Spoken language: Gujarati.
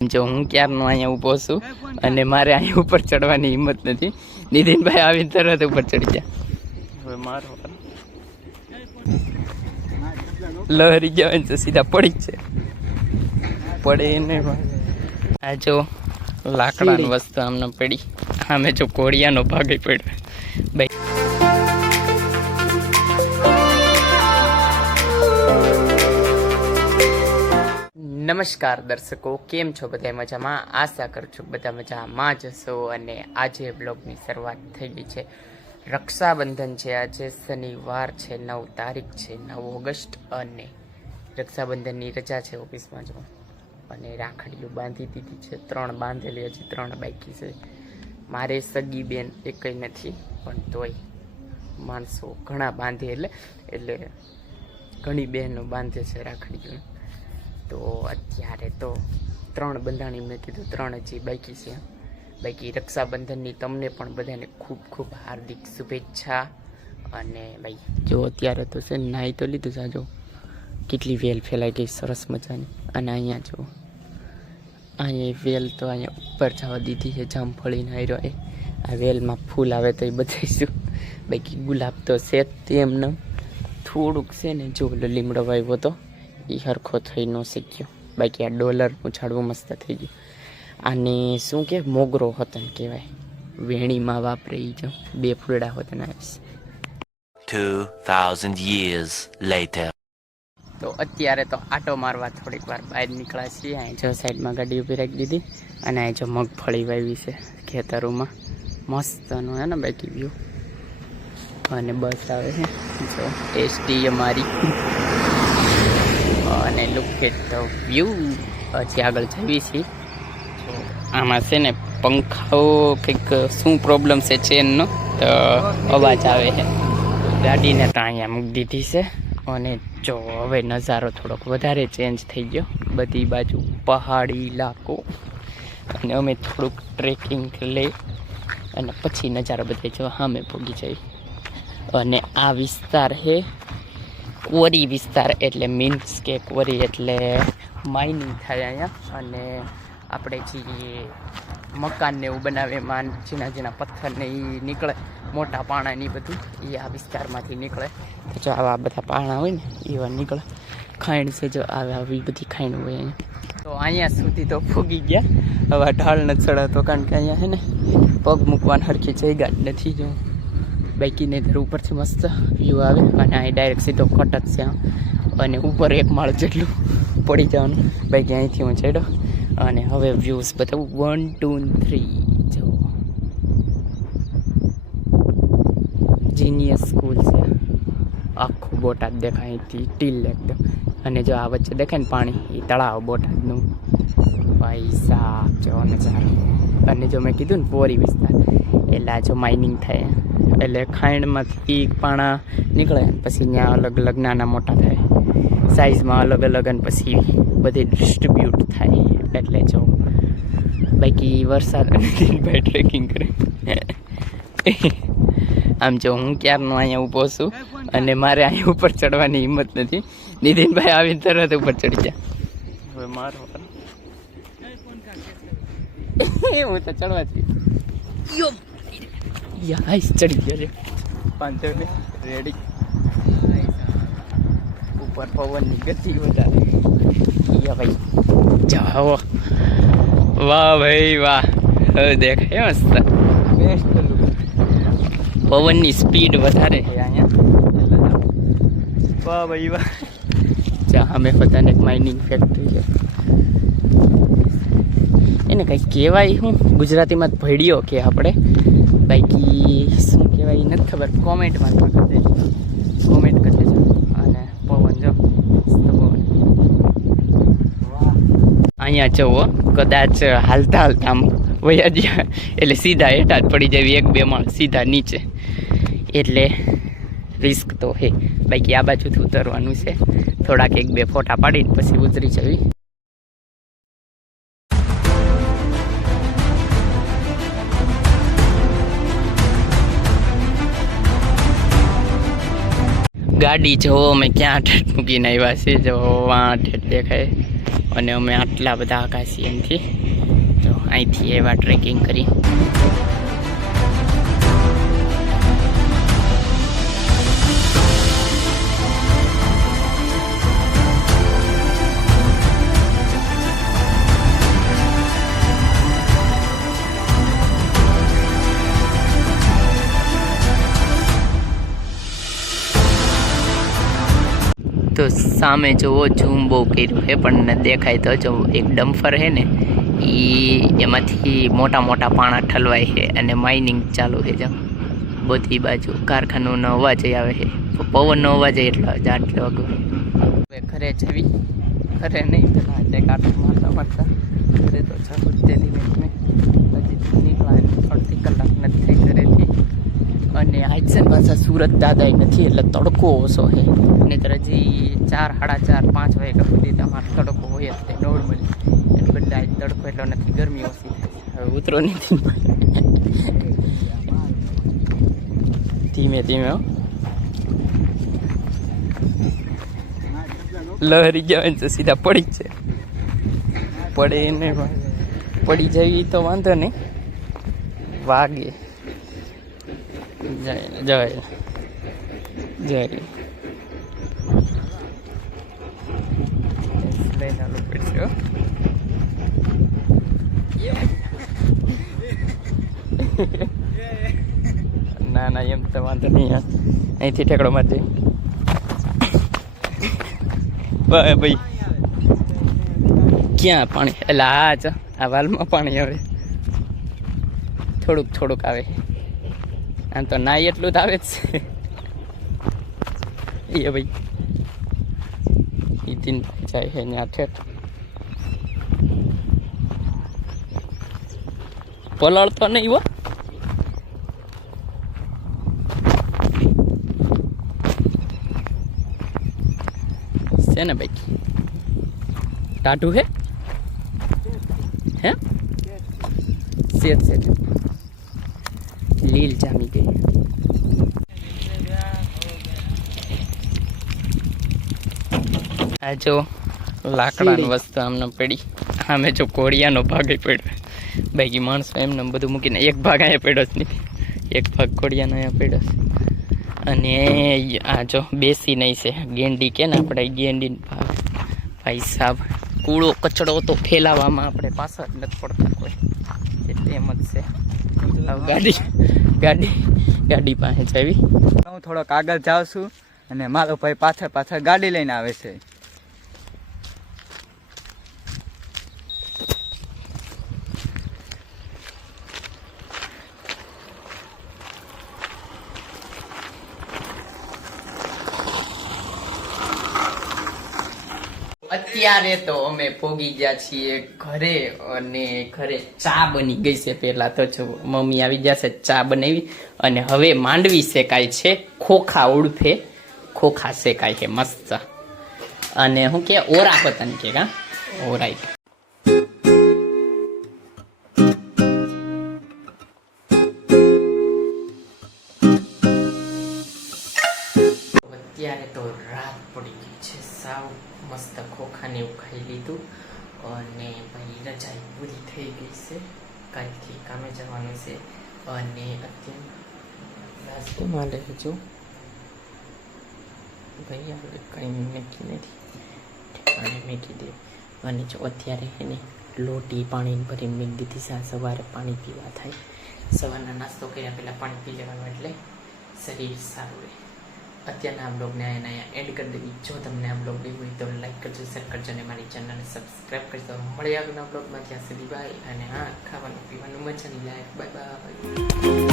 જો હું ક્યારનો અહીંયા ઊભો છું અને મારે અહીંયા ઉપર ચડવાની હિંમત નથી. નિતિનભાઈ આવીને તરત ઉપર ચડી ગયા. હવે મારો લહેરી ગયા તો સીધા પડી જ છે. પડે નહીં. આ જો લાકડાની વસ્તુ આમને પડી. આમે જો કોળિયાનો ભાગે પડ્યો. ભાઈ નમસ્કાર દર્શકો, કેમ છો બધા મજામાં? આશા કરું છું બધા મજામાં જ હશો. અને આજે બ્લોગની શરૂઆત થઈ ગઈ છે. રક્ષાબંધન છે, આજે શનિવાર છે, 9 તારીખ છે, 9 ઓગસ્ટ. અને રક્ષાબંધનની રજા છે ઓફિસમાં જો. અને રાખડીઓ બાંધી દીધી છે, 3 બાંધેલી, હજી 3 બાકી છે. મારે સગી બેન એકઈ નથી, પણ તોય માણસો ઘણા બાંધે એટલે ઘણી બહેનો બાંધે છે રાખડીઓ. તો અત્યારે તો 3 બંધાણી, મેં કીધું 3 હજી બાકી છે. બાકી રક્ષાબંધનની તમને પણ બધાને ખૂબ ખૂબ હાર્દિક શુભેચ્છા. અને ભાઈ જો અત્યારે તો છે નાહી તો લીધું છે. જો કેટલી વેલ ફેલાઈ ગઈ સરસ મજાની. અને અહીંયા જો અહીંયા વેલ તો અહીંયા ઉપર જવા દીધી છે, જામફળીને હાર્યો એ. આ વેલમાં ફૂલ આવે તો એ બતાવીશું. બાકી ગુલાબ તો છે તેમને થોડુંક છે ને, જો લીમડો વાવ્યો તો એ હરખો થઈ ન શક્યો. બાકી આ ડોલરનું ઝાડવું મસ્ત થઈ ગયું. આને શું કે મોગરો હોતન કહેવાય, વેણીમાં વાપરે. એ જો 2 ફૂલડા હોતન આવીશ. 2000 years later. તો અત્યારે તો આટો મારવા થોડીક વાર બહાર નીકળ્યા છીએ. અહીં જો સાઈડમાં ગાડી ઊભી રાખી દીધી. અને અહીં જો મગફળી વાવી છે ખેતરોમાં, મસ્તનું હે ને બાકી વ્યૂ. અને બસ આવે છે જો ટેસ્ટી અમારી. અને લુક એટ ધ વ્યૂ. પછી આગળ જઈએ છીએ. આમાં છે ને પંખાઓ કંઈક શું પ્રોબ્લેમ છે ચેનનો, તો અવાજ આવે છે. ગાડીને તો અહીંયા મૂકી દીધી છે. અને જો હવે નજારો થોડોક વધારે ચેન્જ થઈ ગયો. બધી બાજુ પહાડી ઇલાકો. અને અમે થોડુંક ટ્રેકિંગ લઈ અને પછી નજારો બધે જો સામે પહોંચી જઈએ. અને આ વિસ્તાર છે ક્વોરી વિસ્તાર, એટલે મીન્સ કે ક્વોરી એટલે માઇનિંગ થાય અહીંયા. અને આપણે જે મકાનને એવું બનાવે, એમાં ઝીણા ઝીણા પથ્થરને એ નીકળે, મોટા પાણાની બધું એ આ વિસ્તારમાંથી નીકળે. તો જો આવા બધા પાણા હોય ને એવા નીકળે. ખાઈણ છે જો આવી બધી ખાઈણ હોય અહીંયા. તો અહીંયા સુધી તો ફૂગી ગયા. હવે ઢાળ નથી ચડાવતો, કારણ કે અહીંયા છે ને પગ મૂકવાની હરખી જગ્યા જ નથી. જો બાઈકીને ધર ઉપરથી મસ્ત વ્યૂ આવે. અને અહીં ડાયરેક્ટ સીધો કટ જ છે. અને ઉપર 1 માળ જેટલું પડી જવાનું. બાઈક અહીંથી હું ચડ્યો. અને હવે વ્યૂઝ બતાવું 1 2 3. જો જીનિયસ સ્કૂલ છે, આખું બોટાદ દેખાય અહીંથી ટીલ એકદમ. અને જો આ વચ્ચે દેખાય ને પાણી, એ તળાવ બોટાદનું. ભાઈ સાહેબ જો નજારો. અને જો મેં કીધું ને ક્વોરી વિસ્તાર, એટલે આ જો માઇનિંગ થાય, એટલે ખાઈણમાંથી પાણા નીકળે, પછી ત્યાં અલગ અલગ નાના મોટા થાય, સાઇઝમાં અલગ અલગ, અને પછી બધી ડિસ્ટ્રીબ્યુટ થાય. એટલે જો બાકી વરસાદ ભાઈ ટ્રેકિંગ કરે. આમ જો હું ક્યારનો અહીંયા ઊભો છું અને મારે અહીંયા ઉપર ચડવાની હિંમત નથી. નિતિનભાઈ આવીને તરત ઉપર ચડી ગયા. હવે મારો હું તો ચડવાથી ચડી ગયો છે. 5 રેડી. ઉપર પવનની ગતિ વધારે. ભાઈ જાઓ, વાહ ભાઈ વાહ. હવે દેખાય મસ્ત. બેસ્ટ પવનની સ્પીડ વધારે છે અહીંયા. વાહ ભાઈ વાહ. જ્યાં અમે પોતાને એક માઇનિંગ ફેક્ટરી છે. એને કંઈક કહેવાય, શું ગુજરાતીમાં ભેડિયો કે આપણે, બાકી શું કહેવાય નથી ખબર. કોમેન્ટમાં કરી દેજો, કોમેન્ટ કરી દેજો. અને પવન જો પવન અહીંયા જવો, કદાચ હાલતા હાલતા આમ વયા જ્યાં એટલે સીધા હેઠા જ પડી જાય, 1-2 માળ સીધા નીચે. એટલે રિસ્ક તો હે. બાકી આ બાજુથી ઉતરવાનું છે. થોડાક 1-2 ફોટા પાડીને પછી ઉતરી જવી. ગાડી જોવો અમે ક્યાં ઠેઠ મૂકીને આવ્યા છીએ, જો વાં ઠેઠ દેખાય. અને અમે આટલા બધા આકાશી એમથી તો અહીંથી એવા ટ્રેકિંગ કરી. તો સામે જોવો ઝૂમ બહુ કર્યું છે પણ દેખાય તો જો એક ડમ્ફર છે ને એમાંથી મોટા મોટા પાણા ઠલવાય છે અને માઇનિંગ ચાલુ છે. જો બધી બાજુ કારખાનાનો અવાજ આવે છે, પવનનો અવાજ એટલો આટલો આગળ. હવે ઘરે જવી, ઘરે નહીં પેલા જે કાંટો મારતા મારતા ઘરે તો જવું જ તે ધીમે ધીમે. હજી નીકળાય અડધી કલાક નથી થઈ ઘરેથી. અને આજ છે ને પાછા સુરત દાદાય નથી એટલે તડકો ઓછો છે. નહીંતર હજી 4, 4:30, 5 વાગ્યા સુધી તમારો તડકો હોય જ તે નોર્મલી. એટલે બદલે આજ તડકો એટલો નથી, ગરમી ઓછી થાય. હવે ઉતરો નથી ધીમે ધીમે લહેરી જવાય તો સીધા પડી જ છે. પડે ને પડી જવી તો વાંધો નહીં, વાગે જાય જાય જાય લઈને આલું પડશે. ના ના એમ તો વાંધો નહીં, અહીંથી ઠેકડો મારજે. ભાઈ ક્યાં પાણી? એટલે આ વાલમાં પાણી આવે, થોડુંક થોડુંક આવે. આમ તો ના એટલું જ આવે જ છે. એ ભાઈ ઈથી જાય છે ત્યાં ઠેઠ. પલળતો નહીં હો. છે ને ભાઈ ટાટું હે હે શેઠ શેઠ લીલ જામી ગઈ. આ જો લાકડાની વસ્તુ આમને પડી. આમે જો કોળિયાનો ભાગ પડ્યો, બાકી માણસો એમને બધું મૂકીને એક ભાગ અહીંયા પડ્યો જ નહીં, એક ભાગ કોળિયાનો અહીંયા પડ્યો છે. અને આ જો બેસી નહીં છે ગેંડી કે ને આપણે ગેંડી ભાગ. ભાઈ સાહેબ કૂળો કચડો તો ફેલાવવામાં આપણે પાછા જ નથી પડતા કોઈ, એટલે એમ જ છે. ગાડી પાસે જાવી. હું થોડોક આગળ જાઉં છું અને મારો ભાઈ પાછળ ગાડી લઈને આવે છે. અત્યારે તો અમે પોગી ગયા છીએ ઘરે, અને ઘરે ચા બની ગઈ છે. પેલા તો જો મમ્મી આવી જશે ચા બનાવી, અને હવે માંડવી શેકાય છે. ખોખા ઉડફે ખોખા શેકાય છે મસ્ત. અને હું કે ઓરા પતન કે કા ઓરાઈ. અત્યારે તો રાત પડી ગઈ છે સાવ. મસ્ત ખોખાને એવું ખાઈ લીધું અને ભાઈ રજા પૂરી થઈ ગઈ છે. કાલથી કામે જવાનું છે. અને અત્યારે નાસ્તોમાં લેજો ભાઈ, આપણે કંઈ મેકી નથી, ઠેકાણે મેકી દે. અને જો અત્યારે એને લોટી પાણી ભરીને મેકી દીધી છે. સવારે પાણી પીવા થાય, સવારના નાસ્તો કર્યા પહેલાં પાણી પી લેવાનું એટલે શરીર સારું રહે. અત્યારના આ બ્લોગને અહીંયા એન્ડ કરી દેવી. જો તમને આ બ્લોગ ગમ્યો હોય તો લાઈક કરજો, શેર કરજો અને મારી ચેનલને સબસ્ક્રાઈબ કરજો. મળીએ આગળના બ્લોગમાં, ત્યાં સુધી બાય. અને હા, ખાવાનું પીવાનું મજા નહીં લાયક. Bye bye.